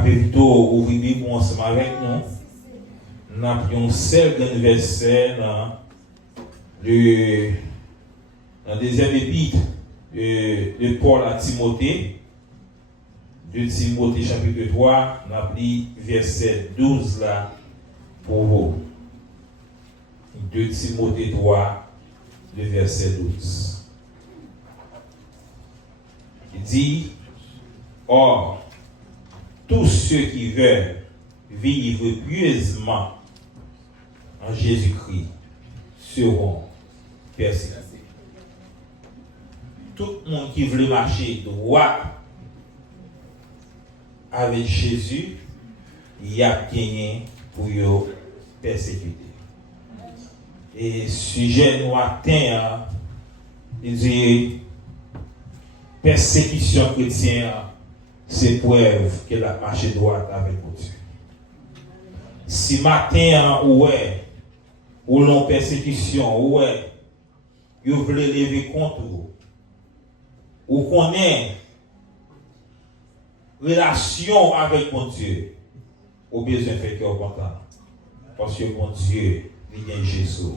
capé plutôt ouvrir pour ensemble avec nous. Nous avons un seul verset dans le deuxième épître de Paul à Timothée. De Timothée chapitre 3, nous avons pris verset 12 là pour vous. De Timothée 3, le verset 12. Il dit, or, tous ceux qui veulent vivre pieusement en Jésus-Christ seront persécutés. Tout le monde qui veut marcher droit avec Jésus, il y a gagné pour le persécuter. Et sujet nous atteint, il dit persécution chrétienne, c'est preuve qu'elle a marché droit avec Dieu. Si matin, ouais, ou l'on persécution, ouais, vous voulez lever contre vous, ou qu'on ait relation avec mon Dieu, ou besoin de faire cœur content. Parce que mon Dieu, il est Jésus.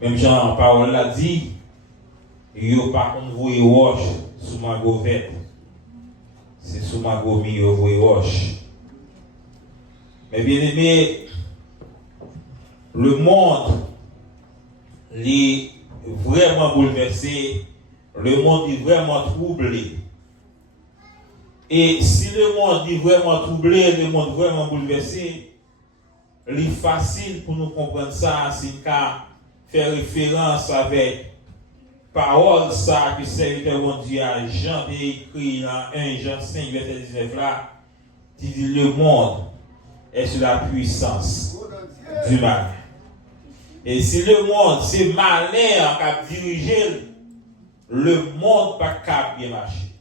Même Jean, parole l'a dit, il n'y a pas qu'on voit roche sous ma govette. C'est sous ma gomme, il voit roche. Mais bien aimé, le monde est vraiment bouleversé, le monde est vraiment troublé. Et si le monde est vraiment troublé, le monde est vraiment bouleversé, il est facile pour nous comprendre ça, c'est une cas faire référence avec parole ça que le serviteur mon Dieu a Jean écrit dans 1 Jean 5 verset 19 là, qui dit le monde est sous la puissance du mal. Et si le monde c'est malin qui a dirigé, le monde pas capable bien marcher.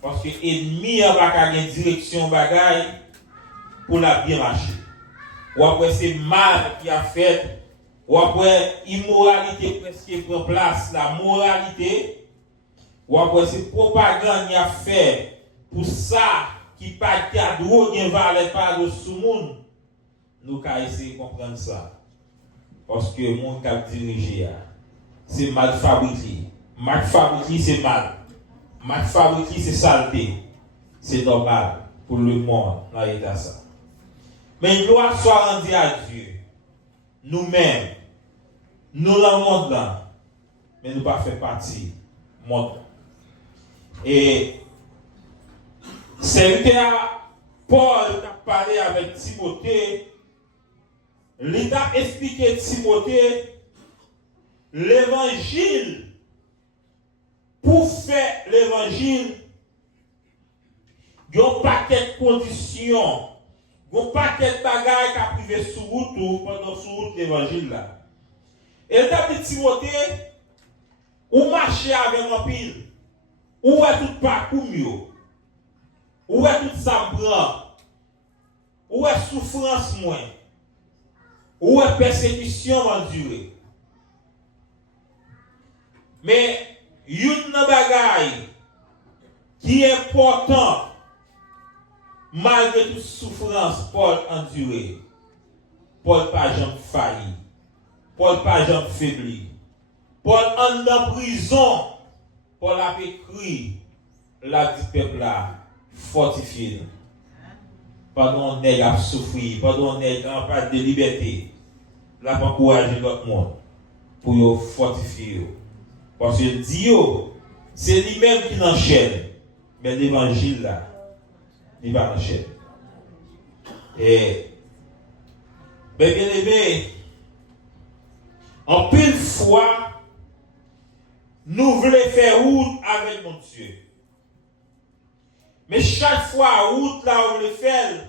Parce que l'ennemi n'a pas une direction bagaille pour la bien marcher. Ou après c'est mal qui a fait, ou après immoralité presque prend place, la moralité, ou après c'est propagande qui a fait pour ça qui pas cadeau qui valait pas de sous monde. Nous avons essayé de comprendre ça. Parce que le monde qui a dirigé, c'est mal fabriqué. Mal fabriqué, c'est mal. Mal fabriqué, c'est saleté. C'est normal pour le monde dans l'état ça. Mais une gloire soit rendue à Dieu. Nous-mêmes, nous le monde là, mais nous ne pas faire partie du monde. Et c'est Paul qui a parlé avec Timothée. Il a expliqué à Timothée l'évangile. Pour faire l'évangile, il y a un paquet de conditions, il y a un paquet de bagages qui a privé sous route pendant sous route l'évangile là. Et il a dit Timothée, ou marcher avec un pile, ou est tout parcours mieux, ou est tout ça prend, ou est souffrance moins, ou est persécution endurée. Mais une bagaille qui est important, malgré toute souffrance, Paul enduré. Paul pas jamais failli. Paul pas jamais faibli. Paul en prison. Paul a écrit la dit peuple là, fortifié. Pendant qu'on a souffert, pendant qu'on a pas de liberté, là pour encourager l'autre monde pour fortifier. Parce que Dieu, c'est lui-même qui l'enchaîne. Mais l'évangile là, il va l'enchaîner. Et, bien aimé, en pile fois, nous voulons faire route avec mon Dieu. Mais chaque fois, route là, on le fait,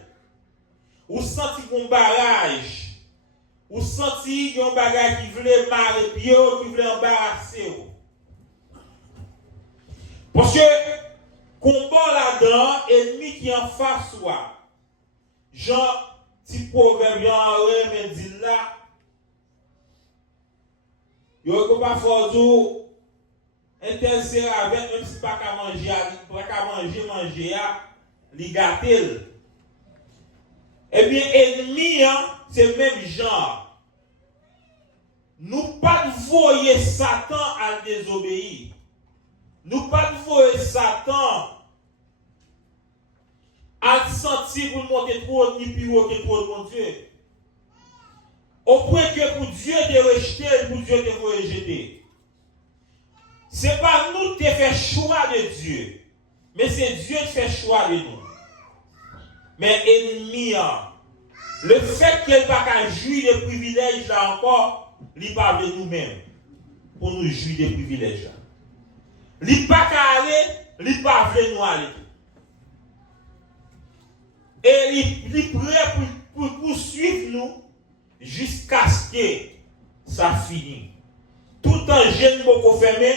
on senti qu'on barrage, on senti qu'on bagage qui voulait marrer pied, qui voulait embarrasser. Parce que, combat là-dedans, ennemi qui en face soit. Jean, petit proverbe, Jean me dit là, il n'y a pas fort d'eau, intercéder avec, même si pas qu'à manger, li gâtel. Eh bien, ennemi, hein, c'est le même genre. Nous pas voyer Satan à désobéir. Nous pas voyer Satan à sentir pour monter trop ni plus haut que trop de mon Dieu. Au point que pour Dieu te rejeter, pour Dieu te rejeter. Ce n'est pas nous qui faisons choix de Dieu, mais c'est Dieu qui fait choix de nous. Mais ennemi, le fait qu'il n'a pas jouir des privilèges là encore, il parle de nous-mêmes pour nous jouir des privilèges. Il n'a pas qu'à aller, il pas veut nous aller. Et il est prêt pour poursuivre nous jusqu'à ce que ça finisse. Tout en jeune beaucoup fermé,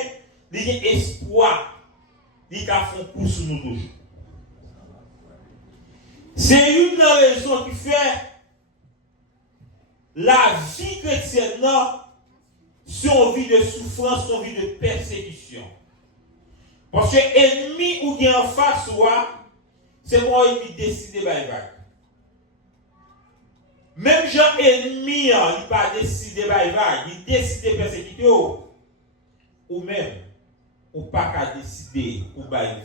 il y a espoir. Il a fait un coup sur nous toujours. C'est une raison qui fait la vie chrétienne, son vie de souffrance, son vie de persécution. Parce que l'ennemi ou bien en face, c'est moi qui décide de bailler. Même Jean ennemi, il n'a pas décidé de bailler, il décide de persécuter. Ou même, ou pas qu'à décider ou bailler.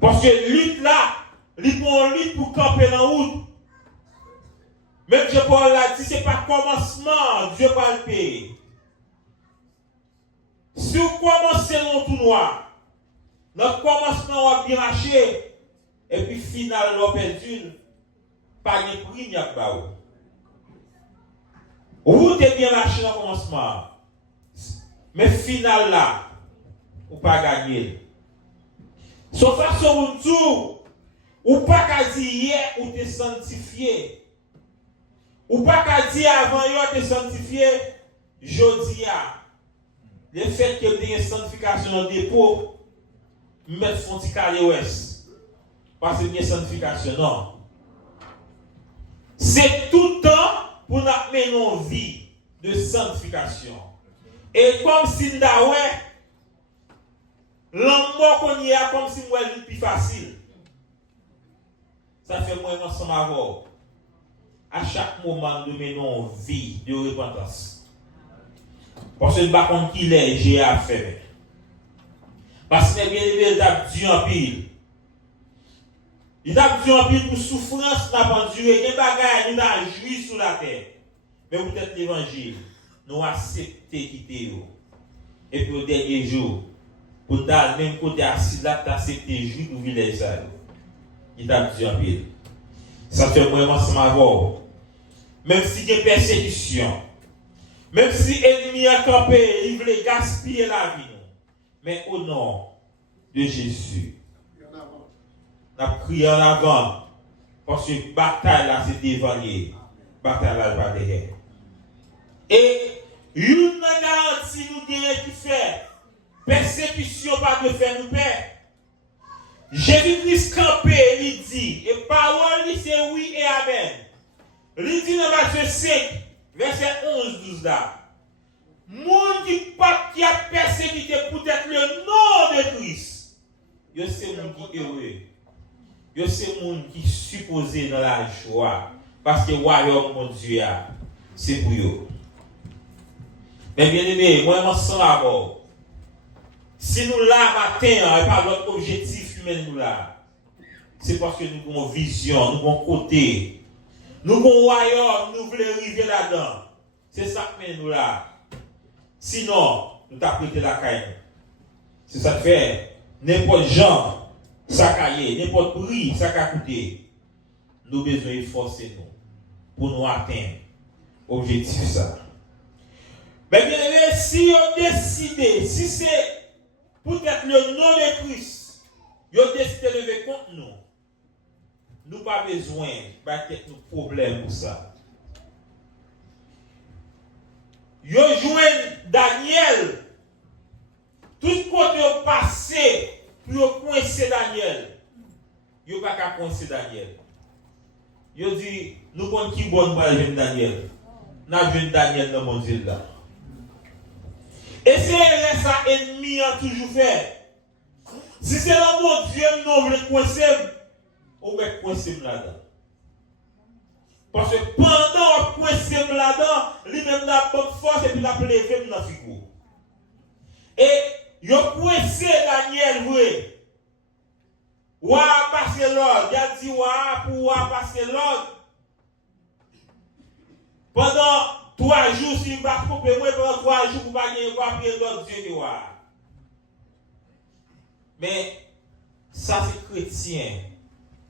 Parce que lutte là, il prend lutte pour camper dans la route. Même je Paul l'a dit, ce n'est pas commencement, Dieu va le payer. Si vous commencez dans tout noir, notre commencement va bien marcher, et puis final, on perdu, pas de prix, il n'y a pas. Vous êtes bien marché dans le commencement, mais final là, vous pas gagner. Sauf façon où ou pas qu'à dire hier ou te sanctifié. Ou pas qu'à dire avant hier te sanctifié, jodi a. Le fait que tu aies une sanctification en dépôt, mettre son petit carré ouest. Parce que c'est une sanctification, non. C'est tout le temps pour nous mener une vie de sanctification. Et comme si nous avons l'amour qu'on y a comme si moi c'est plus facile. Ça fait moi ensemble avec. À chaque moment nous menons une vie de repentance. Parce que par contre qu'il est, j'ai à faire. Parce que bien aimé, il a dû en pile. Il a dû en pile pour souffrance n'a pas enduré. Il bagaille, il a joui sur la terre. Mais peut-être l'évangile, nous accepter quitter. Et puis au dernier jour, pour dans le même côté assis là, tu as accepté jouer pour village ça. Il a dû en pile. Ça fait vraiment ça m'avoir. Même si il y a persécution. Même si l'ennemi a campé, il voulait gaspiller la vie. Mais au nom de Jésus, on a crié en avant. Parce que la bataille là, c'est devant lui. La bataille là, pas derrière. Et une garantie nous dirait qui fait persécution pas de faire nous paix. Jésus-Christ campé, il dit, et parole, c'est oui et amen. Il dit dans Matthieu 5, verset 11-12 là. Monde qui a persécuté peut-être le nom de Christ. Yo c'est monde qui heureux. Yo c'est monde qui supposé dans la joie. Parce que royaume mon Dieu c'est pour eux. Mais bien aimé, moi je sens d'abord. Si nous là matin, et pas notre objectif humain nous là. C'est parce que nous avons une vision, nous avons un côté. Nous avons un royaume, nous voulons arriver là-dedans. C'est ça que nous là. Sinon, nous t'avons prêté la caille. C'est ça que fait. N'importe genre, ça caille, n'importe prix, ça a coûté. Nous avons besoin de forcer nous pour nous atteindre l'objectif ça. Mais bien aimé, si on décide, si c'est peut-être le nom de Christ, on décide de lever contre nous. Nous n'avons pas besoin de problème pour ça. Yo joint Daniel. Tout ce côté passé pour coincer Daniel. Yo pas qu'à coincer Daniel. Yo dit nous connaissons qui bon pour jeune Daniel. N'a jeune Daniel dans mon Dieu là. Et c'est ça ennemi a toujours fait. Si c'est l'amour mon Dieu, non, vous coincez, ou me coincez là-dedans. Parce que pendant qu'on coincez là-dedans, lui-même n'a pas de force et puis n'a pas levé dans la figure. Et il a coincé Daniel, oui. Ou a passé l'ordre, il a dit ou a passé l'ordre. Pendant 3 jours, si vous ne pouvez pas pendant 3 jours, vous ne pouvez pas payer l'autre Dieu de voir. Mais ça, c'est chrétien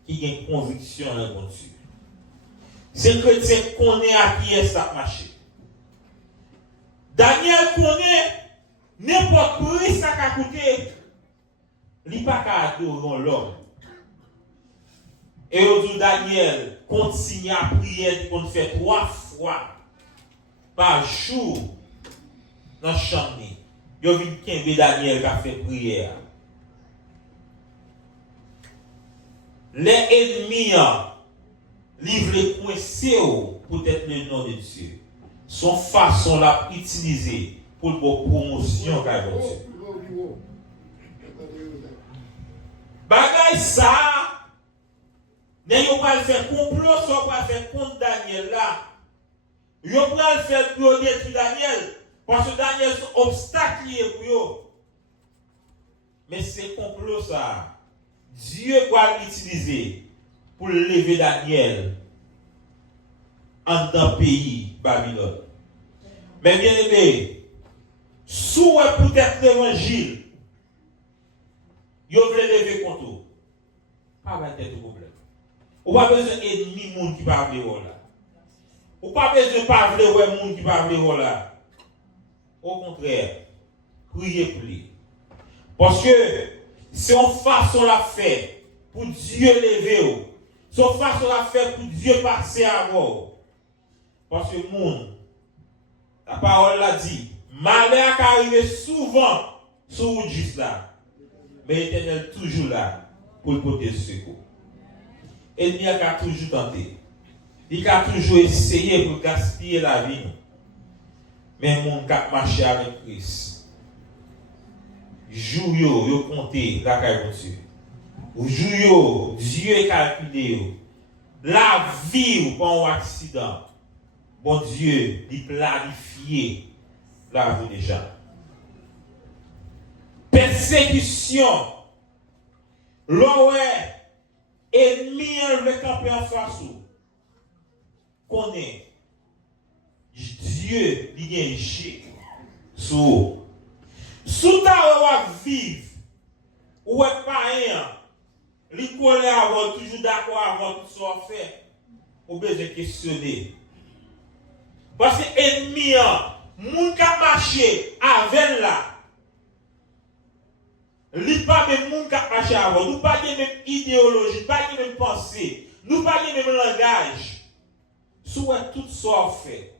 qui a une conviction dans le bon Dieu. C'est chrétien qui connaît à qui est ça marché. Daniel connaît n'importe prix ça a coûté. Il n'y a pas qu'à adorer l'homme. Et aujourd'hui, Daniel continue à prier qu'on fait 3 fois par jour dans la chambre. Il y a vu qu'un Daniel qui a fait prière. Les ennemis livrent les coincés pour être le nom de Dieu. Son façon l'a utilisée pour la promotion qu'a Dieu. Bagay ça, n'ayons pas le faire complot, soit pas faire contre Daniel là. Ils ont pas le faire pour détruire Daniel, parce que Daniel est un obstacle pour eux. Mais c'est complot ça. Dieu va l'utiliser pour lever Daniel en dans le pays Babylone. Mais bien aimé, sous peut-être l'évangile, il veut lever contre vous. Pas de problème. Ou pas besoin d'ennemis monde qui parle de là. Ou pas besoin de parler de monde qui parle de là. Au contraire, priez pour lui. Parce que c'est une façon la fait pour Dieu lever. C'est une façon la fait pour Dieu passer à vous. Parce que le monde, la parole l'a dit, malheur qui arrive souvent sur vous juste là. Mais l'Éternel est toujours là pour le porter secours. Et il a toujours tenté. Il a toujours essayé pour gaspiller la vie. Mais le monde qui a marché avec Christ. Jou yo compté la caille de Dieu. Jou Dieu est calculé. La vie ou pas un accident. Bon Dieu, il planifie la vie des gens. Persécution. L'oué, ennemi le camper en face. Connaît. Dieu, il y a un chèque. Sous ta vivre, ou est pas rien, li collé avant, toujours d'accord avant tout ça fait, ou besoin de questionner. Parce que ennemi, moun ka marché avec là, li pas même moun ka marché avant, nous pas de même idéologie, pas de même pensée, nous pas de même langage. Sous tout ça fait,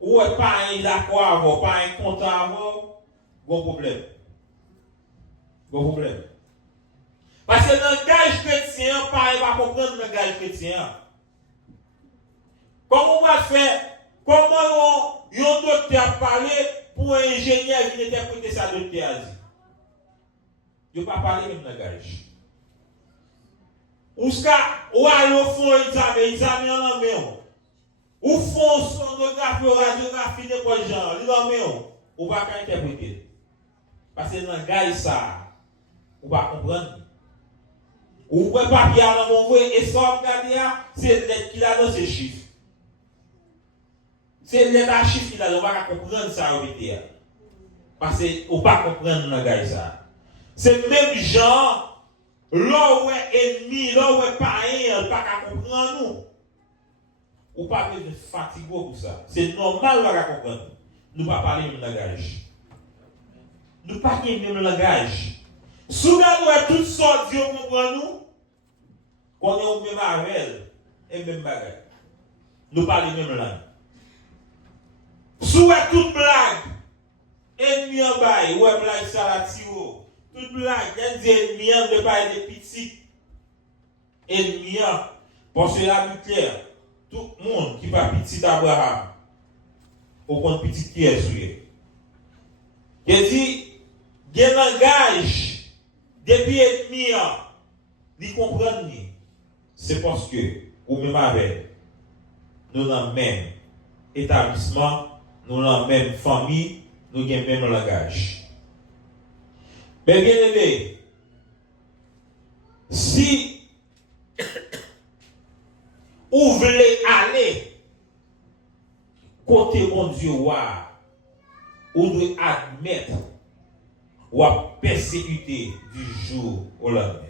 ou est pas un d'accord avant, pas un content avant. Bon problème. Parce que le langage chrétien, pareil, va comprendre le langage chrétien. Comment on va faire? Comment un docteur parler pour un ingénieur qui interprète sa docteur? Il ne va pas parler même langage. Ou alors font un examen en main. Ou font sonographie, radiographie de quoi genre, en main. Ou va pas interpréter. Parce que dans le langage, ça, on va comprendre. Ou pouvez pas bien dans mon voix, et ça, c'est l'être qu'il a dans ses chiffres. C'est l'être à chiffre qu'il a, on va comprendre ça, parce qu'on ne va pas comprendre le langage, ça. C'est le même genre, là où est ennemi, là où est païen, on ne va pas comprendre nous. Ou pas besoin de fatiguer pour ça. C'est normal, on va comprendre. Nous ne pas parler le langage. Nous pas le même langage. Soudain, nous avons toutes sortes Dieu comprend nous. Qu'on est au même avec et même bagage. Nous parlons la même langue. Soudain, toute blague. Ennemi en bas, ouais, blague ça la tiro. Toute blague, il y a des ennemis de parler des petits. Ennemis, parce que la vie claire, tout le monde qui pas petit Abraham, au compte petit Pierre, il dit, il y a un langage Depuis ennemi, ils comprennent. C'est parce que, ou même avec, nous avons le même établissement, nous avons la même famille, nous avons le même langage. Mais bien aimé, si vous voulez aller côté mon Dieu, vous devez admettre ou persécuter du jour au lendemain.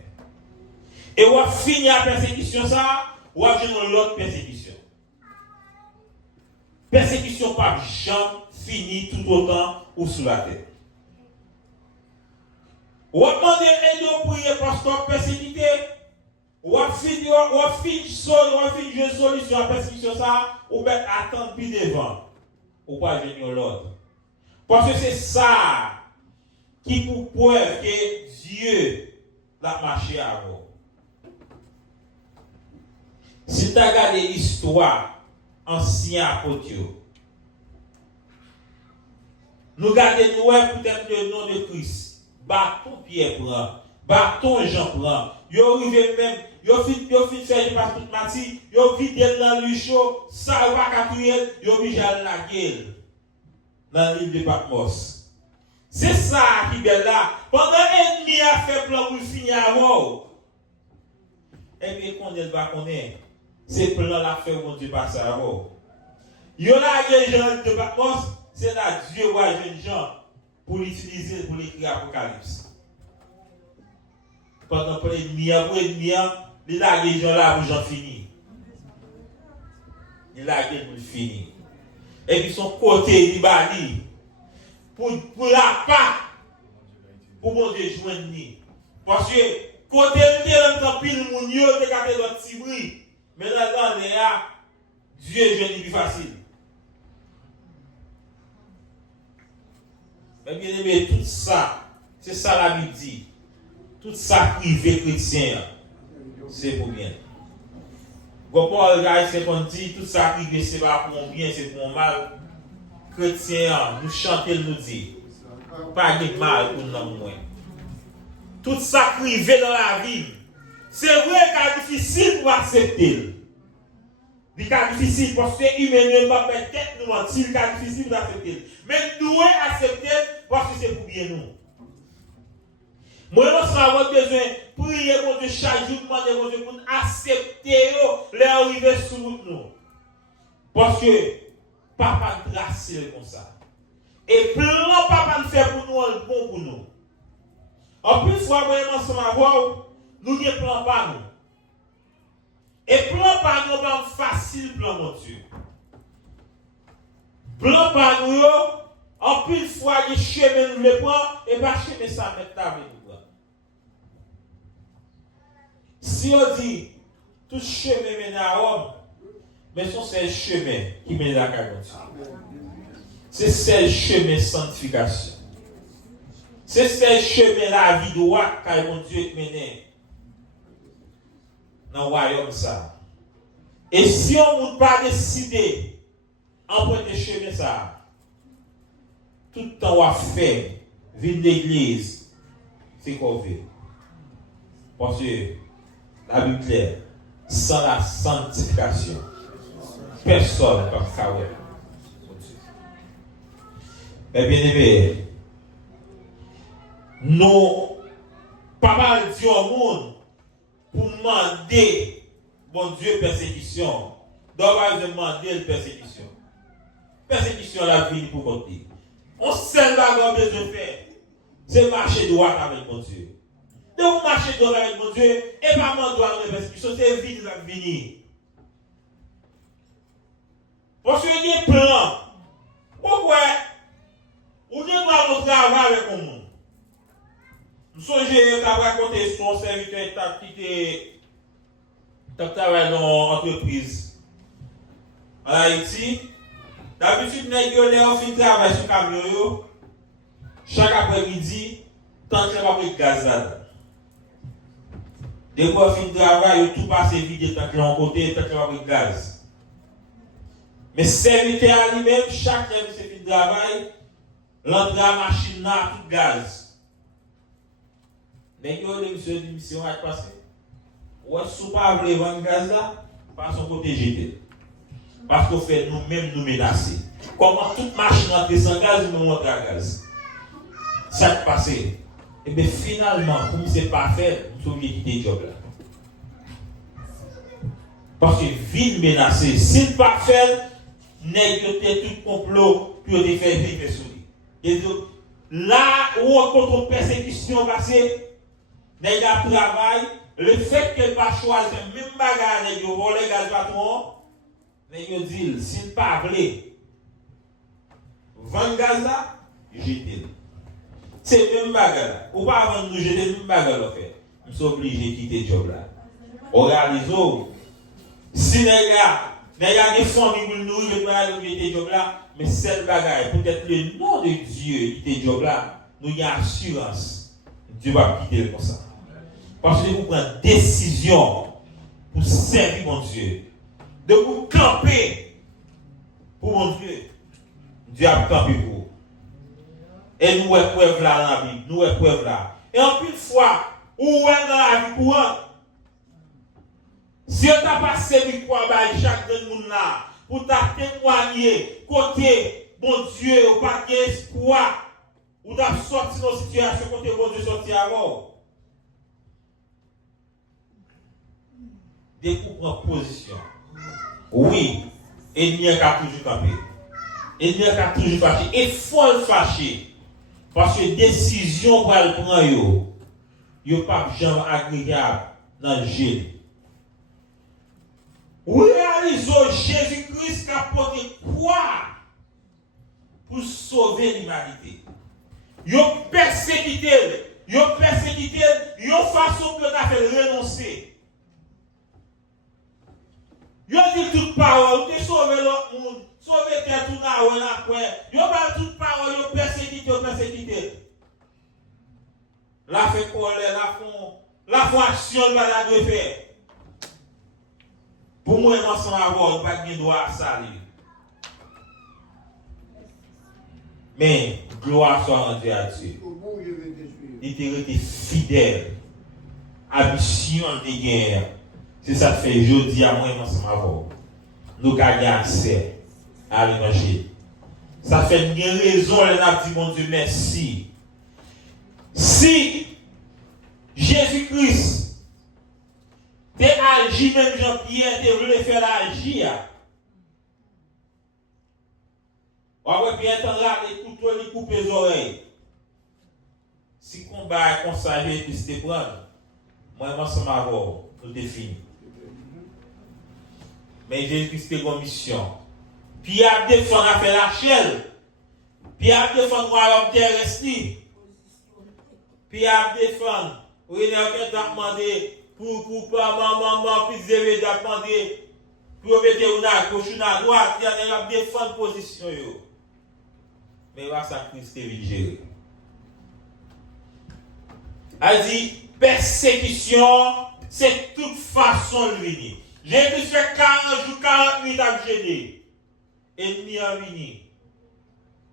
Et vous finir la persécution, ça, ou avez l'autre persécution. Persécution par jamais fini tout autant ou sous la tête. Ou demandez aide au prier parce qu'on persécuté. Ou finir jouer solution à la persécution, ça, ou bien attendre plus devant. Ou pas venir l'autre. Parce que c'est ça qui pour preuve que Dieu l'a marché avant. Si tu as regardé l'histoire ancien apôtre, nous regardons peut-être le nom de Christ. Bâton Pierre prend, bâton Jean prend. Ils arrivent même, ils fait par toute matière, ils vident dans le chaud, ça va capturer, ils obligent à la gueule dans le livre de Patmos. C'est ça qui est là. Pendant l'ennemi a fait plan pour finir avant. Et puis qu'on ne va connaître, c'est plan la fait mon Dieu passer avant. Il y a des gens de Patmos, c'est là Dieu voit les gens pour l'utiliser pour l'écrire Apocalypse. Pendant que l'ennemi a il a des gens là pour j'en finir. Il a des gens pour finir. Et puis son côté, il va dire, pour la part, pour mon Dieu joindre. Parce que côté, il y a pile de monde, il y a des petits bruits. Mais là, Dieu joindre plus facile. Mais bien aimé, tout ça, c'est ça la Bible dit. Tout ça privé chrétien, c'est pour bien. Quand Paul c'est qu'on dit, tout ça privé, c'est pas pour mon bien, c'est pour mon mal. Chrétien, nous chantons, nous dit, pas de mal pour nous. Tout ça privé dans la vie, c'est vrai qu'il est difficile pour accepter. Il est difficile parce que humainement, peut-être nous mentir, il est difficile pour accepter. Mais nous devons accepter parce que c'est pour bien nous. Moi, je avons besoin de prier pour Dieu chaque jour, demander pour Dieu pour accepter les arriver sur nous. Parce que papa trace comme ça. Et plan papa nous fait pour nous, le bon pour nous. En plus, fois, moi, ensemble avec nous ne plan pas nous. Et plan pas nous, pas facile plan, mon Dieu. Plan pas nous, en plus, fois, les chemins nous les prend, et pas chemin ça, mettre table nous. Si on dit, tout chemin mène à Rome, mais c'est le chemin qui mène à la c'est le chemin sanctification. C'est le chemin la vie droite car mon Dieu mène dans le royaume ça. Et si on ne pas décider emprunter chemin ça, tout le temps on va faire vivre l'église, c'est qu'on veut. Parce que la Bible claire, sans la sanctification, personne ne peut faire. Mais bien aimé, nous, pas mal Dieu au monde pour demander, bon Dieu, persécution. Donc, on va demander la persécution. Persécution, la vie pour compter. On sait pas besoin de faire. C'est marcher droit avec mon Dieu. Donc, marcher droit avec mon Dieu, et pas mon droit de persécution, c'est vite va venir. Parce qu'il y a des plans. Pourquoi? On ne doit pas travailler avec le monde. Nous sommes raconté son serviteur qui travaille dans l'entreprise en Haïti. D'habitude, nous avons fait travail sur le camion. Chaque après-midi, tant que je vais gaz là-dedans. Dès qu'on fin de travail, tout passe vide tant que l'on côté, tant que l'on gaz. Mais serviteur à lui-même, chaque fois que c'est fin de travail, l'entrée à la machine là, tout gaz. Mais que les monsieur dit mission va passer. Ou est-ce que pas voulez vendre gaz là, pas son côté jeté. Parce qu'on fait nous-mêmes nous menacer. Comment toute machine rentre sans gaz, nous montre à gaz. Ça qui passe. Et bien finalement, pour nous c'est pas fait, nous sommes quitter le job là. Parce que ville menacée, s'il pas fait, négocier tout complot pour te faire vivre sur lui. Et donc, là où on rencontre persécution passée, les gars travaillent, le fait qu'elle va choisir même bagarre, les gars voler gaz patron, les gars disent, s'il pas voulait, vendre gaz là, jetez-le. C'est même bagarre. Ou pas avant de nous jeter, même bagarre le fait. Nous sommes obligés de quitter le job là. On réalise, si les gars des familles pour nous, je peux aller quitter le job là, mais cette bagarre, peut-être le nom de Dieu quitter le job là, nous y a assurance. Dieu va quitter le comme ça. Parce que vous prenez une décision pour servir mon Dieu. De vous camper pour mon Dieu. Dieu a campé pour vous. Et nous épreuves là dans la Bible. Nous épreuves là. Et en plus de fois, où est dans la vie courante, si on t'a passé victoire par chaque monde là, pour t'a témoigner, côté bon Dieu, ou pas d'espoir, ou t'a sorti dans une situation côté bon Dieu sorti avant. Dès qu'on prend position, oui, ennemi a toujours campé. Ennemi a toujours fâché. Et faut le fâcher. Parce que décision pour le prendre, yo pas jamais agréable dans le gel. Ou réalisons Jésus-Christ qui a porté quoi pour sauver l'humanité. Yo persécuté, yo façon que t'a fait renoncer. Yo dit toute parole, tu sauver l'autre monde, sauver terre tout là là quoi. Yo pas toute parole, yo persécuté. La fait colère, la font action la doit faire. Pour moi, dans son avoir, pas de droit à salir. Mais gloire soit rendue à Dieu. Il était resté fidèle à mission de guerre. C'est ça que fait jeudi à moi dans son avoir. Nous gagnons accès à l'évangile. Ça fait une raison, elle a dit mon Dieu merci. Si Jésus-Christ t'es agi, même Jean-Pierre, t'es voulu faire agir. On va bien entendre là, les couteaux, les couper les oreilles. Si combat est comme ça, je vais te prendre. Moi, je vais avoir, nous définir. Mais Jésus-Christ a une mission. Puis il a défendu à faire la chaîne. Puis il a défendu à terrestre. Puis il a défendu. Oui, il a demandé. Pour maman, puis zéro demandé pour mettre à gauche ou à droite, il y a défendre position. Mais il va sacrifier vite gérer. Elle dit persécution, c'est toute façon de venir. Jésus fait 40 jours, 40 minutes à gêner. Ennemi a venu.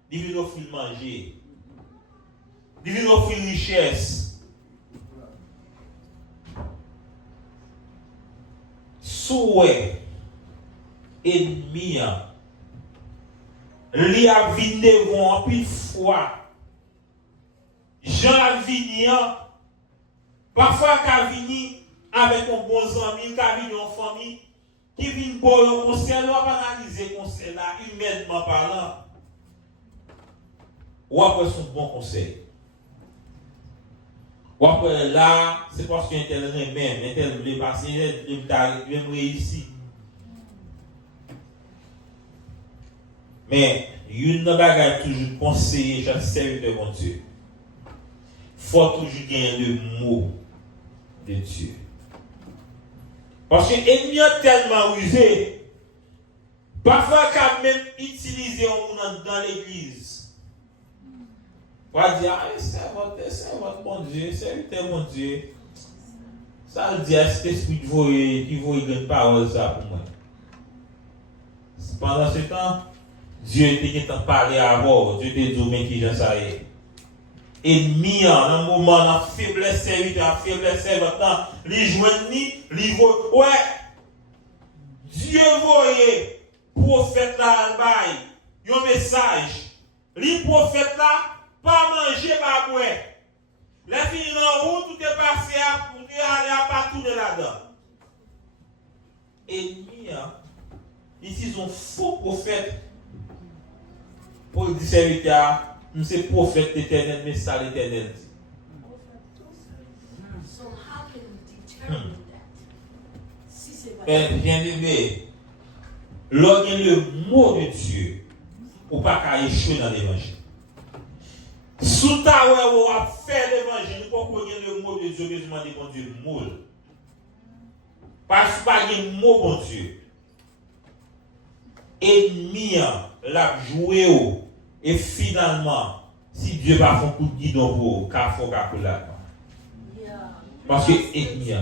Il vient offrir manger. Il vient offrir richesse. Souhait ennemi li a vini devant en pile fois Jean a vini parfois qu'a vini avec un bon ami qu'a vini en famille qui vient pour un conseil on va analyser conseil là humainement parlant ou après son bon conseil ou après là, c'est parce qu'un tel même, un tel voulait passer, il veut réussir. Mais, il ne va toujours conseiller chaque serviteur de mon Dieu. Il faut toujours gagner le mot de Dieu. Parce que l'ennemi a tellement usé, parfois quand même utilisé dans l'église. On va dire, c'est votre bon Dieu, c'est mon Dieu. Ça veut dire, c'est l'esprit qui voit une parole ça pour moi. Pendant ce temps, Dieu était en parler avant, Dieu était dit, mais qui j'en sais. ennemi dans le moment la faiblesse serviteur, faiblesse servant, les joindre li ouais Dieu voyait prophète là bail un message. Les prophètes là pas manger pas boire. Les filles en route tout est passé pour aller à partout de là-dedans. Ennemi ici sont faux prophètes pour le serviteur. Nous sommes prophètes éternels, mais ça l'éternel. Bien aimé, lorsqu'il y a le mot de Dieu, ou pas qu'à échouer dans l'évangile. Sous ta ou à faire l'évangile, nous pouvons connaître le mot de Dieu, mais demander bon Dieu le mot. Parce qu'il y a un mot bon Dieu. Ennemi l'a joué et finalement, si Dieu va faire un coup de guidon pour qu'à faire pour là. Parce que ennemi.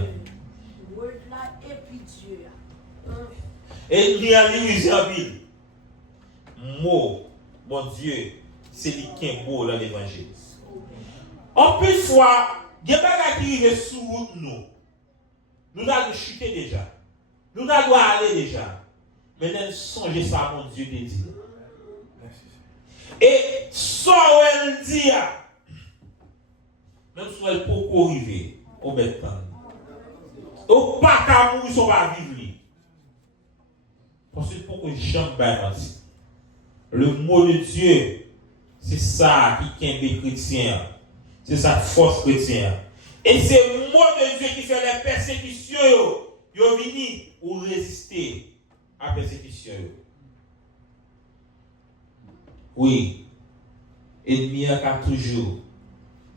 Ennemi a l'illusion. Mot, bon Dieu, c'est lui qui est beau dans l'évangile. En plus, fois, il y a pas qui arrive sous nous. Nous allons chuter déjà. Nous allons aller déjà. Maintenant, songez ça, mon Dieu, te dit. Et ça, elle dit, même si elle peut arriver au bêtement. Au pas qu'à mourir, ça va vivre. Parce que pour que j'aime bien le mot de Dieu, c'est ça qui est des chrétiens. C'est sa force chrétienne. Et c'est le mot de Dieu qui fait les persécutions. Ils viennent pour résister à la persécution. Oui. Ennemi a toujours.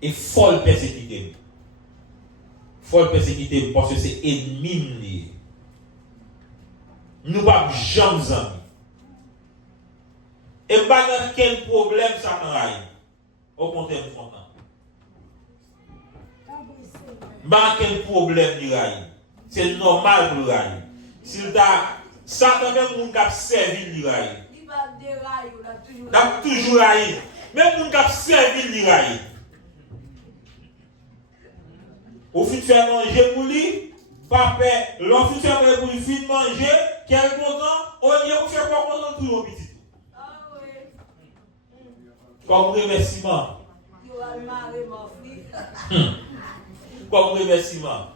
Et folle persécuté. Folle persécuté parce que c'est ennemi. Nous ne pouvons jamais amis. Et pas quel problème ça m'aille. Au contraire, nous sommes contents. Pas quel problème il aille. C'est normal pour l'aille. S'il t'a Satan même moun k'ap servi li aille. Il va dérailler, on a toujours aille. Même moun k'ap servi li aille. Au fin de faire manger pour lui, pas peur. L'on fin de faire pour lui fin manger, quel content, on dit on fait pas content tout le petit. Comme remerciement. Comme remerciement.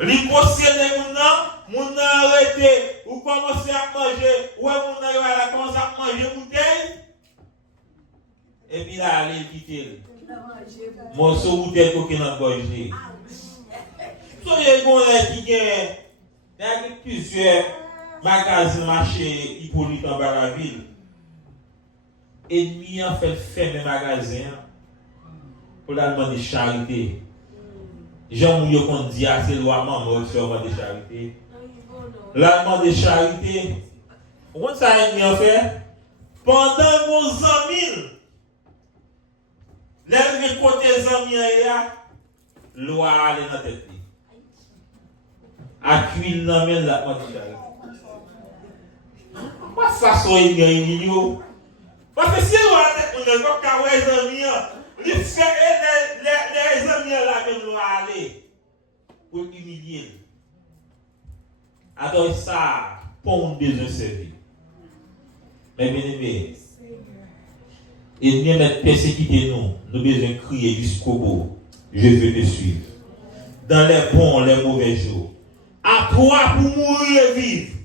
Li possède moun nan arrêté ou commencer à manger, ou moun nan commencer à manger bouteille. Et puis là aller quitter. Morceau bouteille coquin dans gorge. Soyez bon qui gagne. Il y a plusieurs magasins marché Hippolyte en bas la ville. Ennemi a fait fermer magasin pour la demander charité. Jean Mouillot qu'on dit à c'est loi maman faire de charité. La demande de charité. Comment ça ennemi a fait? Pendant nos amis, les côté amis là, loi aller dans tête. À cuire dans men la demande de charité. Pas façon ennemi yo. Parce que si on ne peut pas avoir les amis, les amis là même doivent aller pour humilier. Alors ça, pour un besoin servi. Mais bien aimé, et bien mettre persécuter nous besoin crier jusqu'au bout. Je veux te suivre. Dans les bons, les mauvais jours. À toi pour mourir et vivre.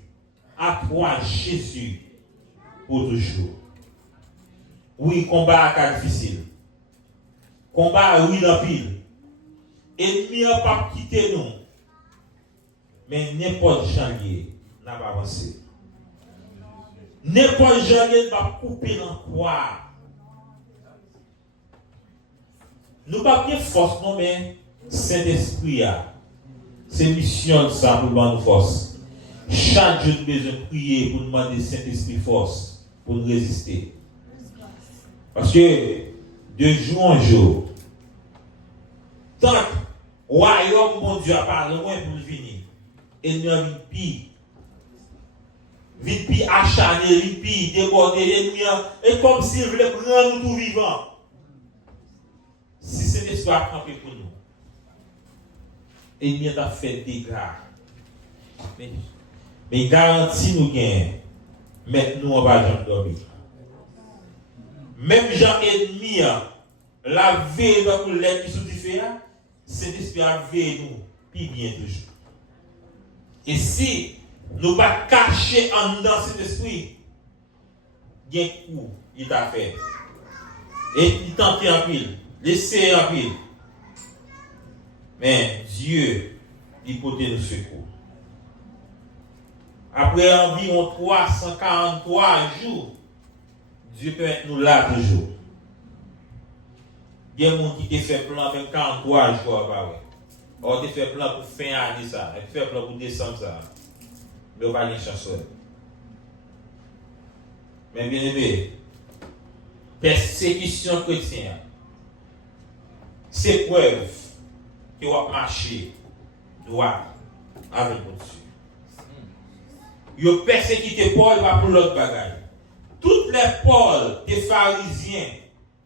À toi, Jésus, pour toujours. Oui, combat est difficile. Combat, oui, dans pile. Ennemi n'a pas quitté nous. Mais n'importe janvier n'a pas avancé. N'importe janvier va couper dans quoi. Nous pas bien force, non, mais Saint-Esprit a. C'est mission ça pour nous force. Chaque jour, nous devons prier pour demander Saint-Esprit force pour nous résister. Parce que de jour en jour, tant que le royaume mon Dieu a parlé loin pour venir, et nous avons vite acharné, vite débordé, et comme s'il voulait prendre nous tout vivant. Saint-Esprit a campé pour nous. Et il a fait des dégâts. Mais garantie nous gagne. Maintenant, on va jamais dormir. Même gens ennemis, la veille pour l'aide qui sous Saint-Esprit a veillé nous, puis bien toujours. Et si nous ne pas cacher en nous dans cet esprit, il y a un coup, il t'a fait. Et il tente en pile, laissez en pile. Mais Dieu, il peut nous secours. Après environ 343 jours, Dieu peut être nous là toujours. Il y a des gens qui te fait plan même 43 jours. On te fait plan pour fin année ça. On te fait plan pour décembre ça. Mais on va aller chanson. Mais bien aimé, persécution chrétienne, c'est preuve que vous marcher droit avec votre Dieu. Vous persécuté Paul pour l'autre bagaille. Toutes les Paul, des pharisiens,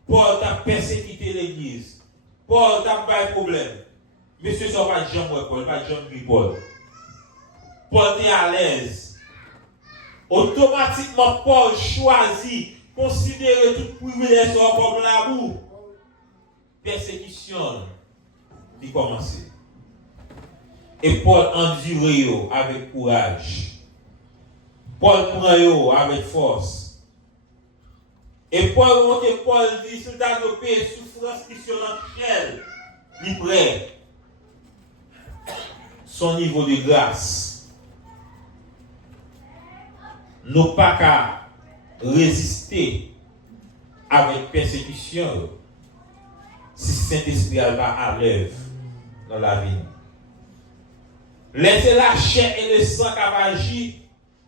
Paul t'a persécuté l'église. Paul t'a pas de problème. Monsieur, ça va jamais Paul, pas jamais Paul. Paul est à l'aise. Automatiquement, Paul choisit, considérer tout privilège comme la boue. Persécution, il commence. Et Paul endure avec courage. Paul prend avec force. Et Paul dit, si tu as adopté souffrance qui sur l'enchelle, il prêt son niveau de grâce. Nous pas qu'à résister avec persécution si Saint-Esprit va à l'œuvre dans la vie. Laissez la chair et le sang qui agir,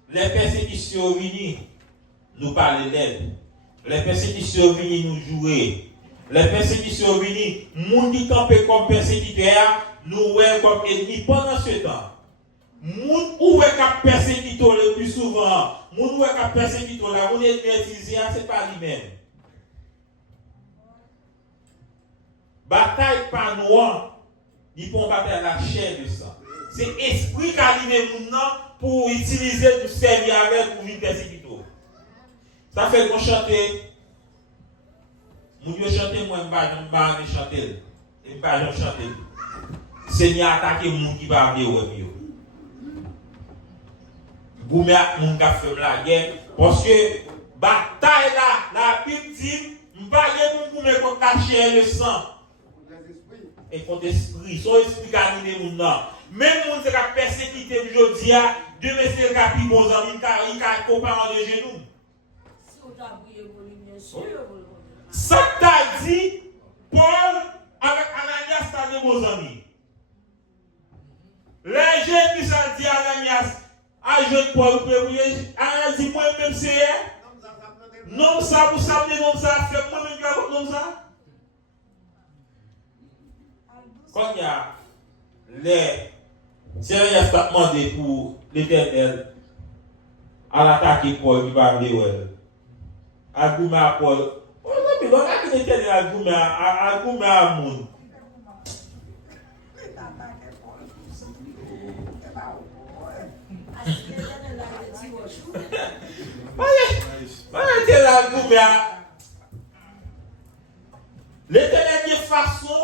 les persécutions venues, nous parler d'aide. Les persécutions venues nous jouer. Les persécutions venues, moun qui campent comme persécuteur, nous voyons comme ennemis pendant ce temps. Moun ou est cap persécuteur le plus souvent, moun ou est cap persécuteur là, moun est maîtrisé, c'est pas lui-même. Bataille pas noire, il faut battre la chair de sang. C'est esprit qui a animé moun pour utiliser pour servir avec pour vivre persécuteur. Ça fait qu'on chante. Moun yo chante moi m'ba chanter. Et pas jamais chanter. Seigneur attaquer moun qui va venir ouais yo. Goumé moun ka fait la guerre parce que bataille là, la Bible dit m'pa gen moun goumé contre la chair le sang. Et contre esprit, son esprit qui anime moun nan. Même moun se ka persécuter aujourd'hui, demain c'est ka pi bon ami, il ka comparant de genoux. Ça t'a dit, Paul avec Ananias t'a dit bons amis. Les jeunes qui s'en dit Ananias, à jeune Paul, Ananias dit moi-même c'est non ça pour s'amener non ça, fait moi-même qui non ça. Quand il y a les Ananias t'a demandé pour l'Éternel à l'attaquer Paul qui va arriver. Agoumé à Paul. On a vu l'Éternel agoumé à moun. L'Éternel a une façon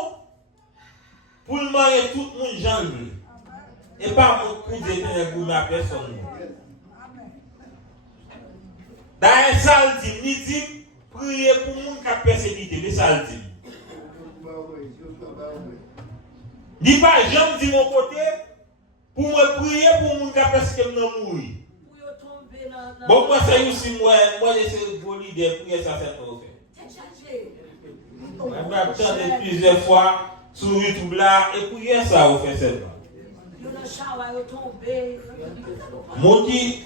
pour le marier tout le monde genre. Et pas mon coup d'Éternel goumé à personne. Dans un salle dit, il dit, priez pour les gens qui ont persécuté, les salles dit. Il dit pas, j'aime dire mon côté, pour me prier pour les gens qui ont persécuté, non mourir. Bon, moi, c'est aussi moi, j'essaie de vous l'idée, prier ça, c'est trop fait. Je vais attendre plusieurs fois sur YouTube là, et prier ça, vous faites seulement. Mon dit,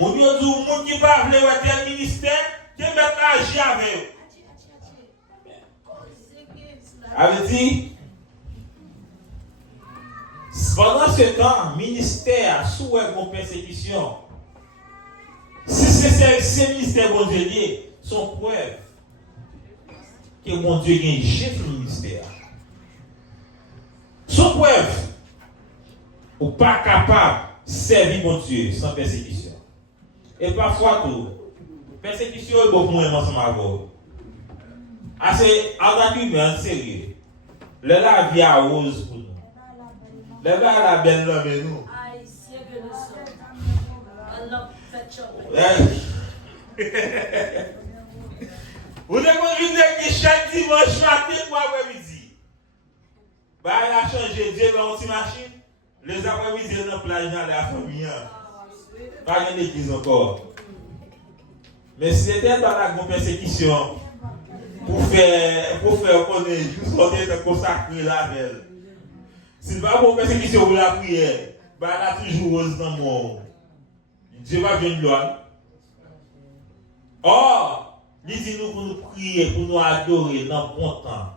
mon Dieu, mon qui va venir à tel ministère, qui va agir avec eux. Avait dit, pendant ce temps, ministère sous une persécution, si c'est ces ministères bon Dieu sont preuves que mon Dieu est un chef du ministère. ou pas capable de servir mon Dieu sans persécution. Et parfois tout, persécution est beaucoup moins ensemble avec vous. C'est en humain sérieux. La vie à rose pour nous. La vie à la belle l'homme et nous. Vous devez venir chaque dimanche matin pour après-midi. Elle a changé, Dieu va une machine. Les après-midi dans la plage, dans la famille. Pas de l'église encore. Mais si c'était dans la grande persécution, pour faire connaître, juste sortir de consacrer la belle. Si pas pour persécution pour la prière, elle a toujours rose dans le monde. Dieu va venir gloire. Or, il dit nous pour nous prier, pour nous adorer dans le bon temps,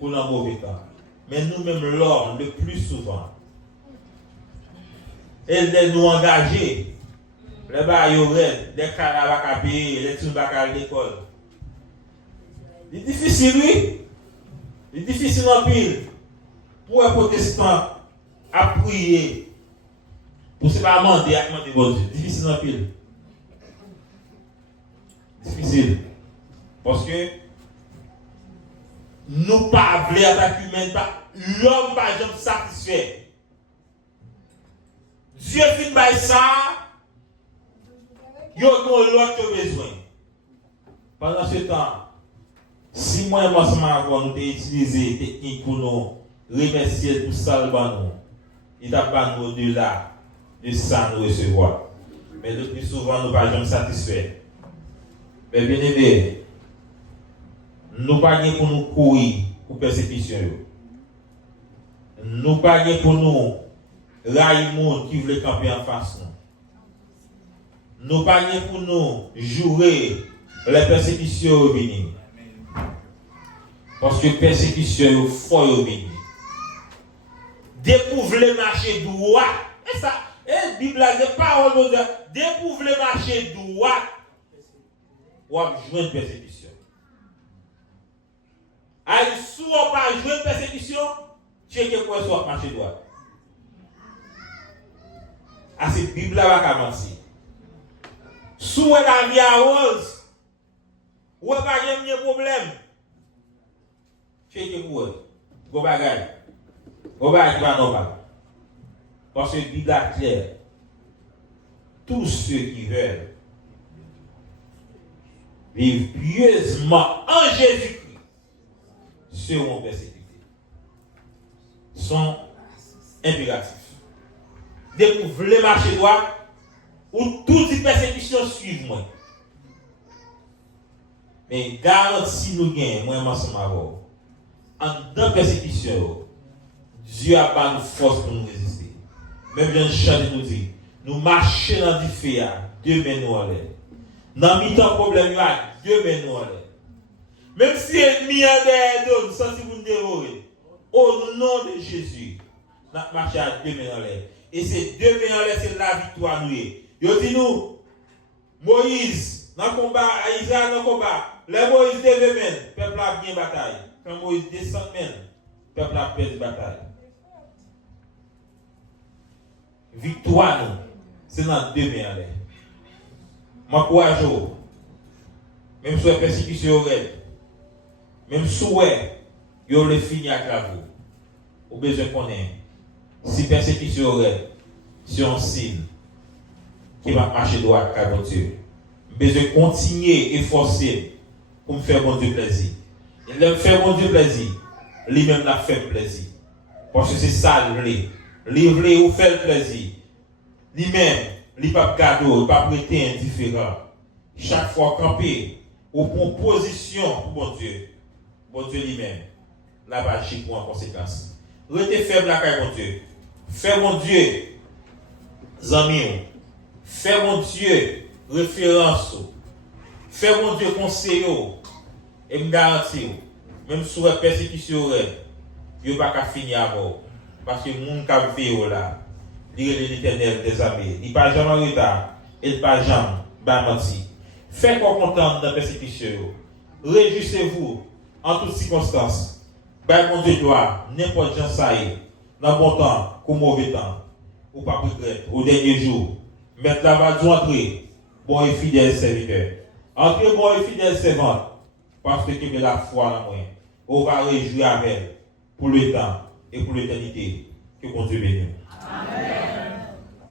pour le mauvais temps. Mais nous-mêmes, l'homme, le plus souvent, elle de nous engager. Les baillorettes, les carabas à payer, les tumbas à l'école. C'est difficile, oui. C'est difficile en pile. Pour un protestant à prier, pour ne pas demander à demander bon Dieu. Difficile en pile. Difficile. Parce que nous pas voulons attaquer humaine, l'homme pas jamais satisfait. Dieu fait par ça, il y a l'autre besoin. Pendant ce temps, si moi et moi nous avons utilisé des techniques pour nous remercier pour ça, il n'a pas nous au-delà de ça nous recevoir. Mais le plus souvent, nous ne sommes pas jamais satisfaits. Mais bien aimé, nous ne pas pour nous courir pour persécution. Nous ne pas pour nous railler monde qui veut camper en face. Nous ne pas pour nous jouer les persécutions venir. Parce que persécution est fort venir. Découvre le marché droit. Et ça, la Bible a des paroles de découvre le marché droit. Ou à jouer une persécution. Allez, si on pas jouer une persécution, checkez pour soit marché droit. C'est la Bible va commencer. Si on la vie à rose, ou pas de problème. Checkez pour eux. Go bagay. Go bagay qui va normal. Parce que la Bible est claire. Tous ceux qui veulent vivre pieusement en Jésus-Christ seront persécutés. Sont impératifs. Découvrez le marché droit où toutes les persécutions suivent moi. Mais garantie nous gagnons, moi, ensemble avec vous. En deux persécutions, Dieu a pas de force pour nous résister. Même bien chanter nous dit, nous marchons dans du feu, Dieu met nous en l'air. Dans le temps problème, Dieu met nous en l'air. Même si l'ennemi est derrière nous, nous sommes vous dévorer. Au nom de Jésus, nous marchons à Dieu met en l'air. Et ces deux mains en l'air, c'est la victoire nous. Yo dit nous, Moïse, dans le combat, Israël dans le combat, les Moïse devait mener, le peuple a bien bataille. Quand Moïse descend, le peuple a perdu la bataille. Victoire, nous, c'est dans deux mains en l'air. M'encourage, même si la persécution est même si vous avez fini à travaux, vous avez besoin qu'on ait. Si persécution est, c'est un signe qui va marcher droit à mon Dieu. Vous avez besoin de continuer et forcer pour me faire mon Dieu plaisir. Et de me faire mon Dieu plaisir, lui-même l'a fait plaisir. Parce que c'est ça le vrai. Livrer ou faire plaisir. Lui-même, il n'a pas de cadeau, il n'a pas prêté indifférent. Chaque fois camper, ou pour position pour mon Dieu lui-même, là va agir pour en conséquence. Restez faible à mon Dieu. Fais mon Dieu, amis. Fais mon Dieu, référence. Fais mon Dieu, conseil. Et me garantir, même sous la persécution, il n'y a pas qu'à finir avant. Parce que le monde qui a fait là, il est l'éternel des armées. Il n'est pas jamais en retard. Il n'est pas jamais menti. Faites qu'on content dans la persécution. Réjouissez-vous en toutes circonstances. Mon Dieu doit, n'importe quoi ça y est, dans bon temps, comme mauvais temps. ou pas regretter au dernier jour. Maintenant, va nous entrer, bon et fidèle serviteur. Entrez, bon et fidèle servante, parce que tu as la foi en moi. On va réjouir avec elle pour le temps et pour l'éternité. Que bon Dieu bénisse. Amen.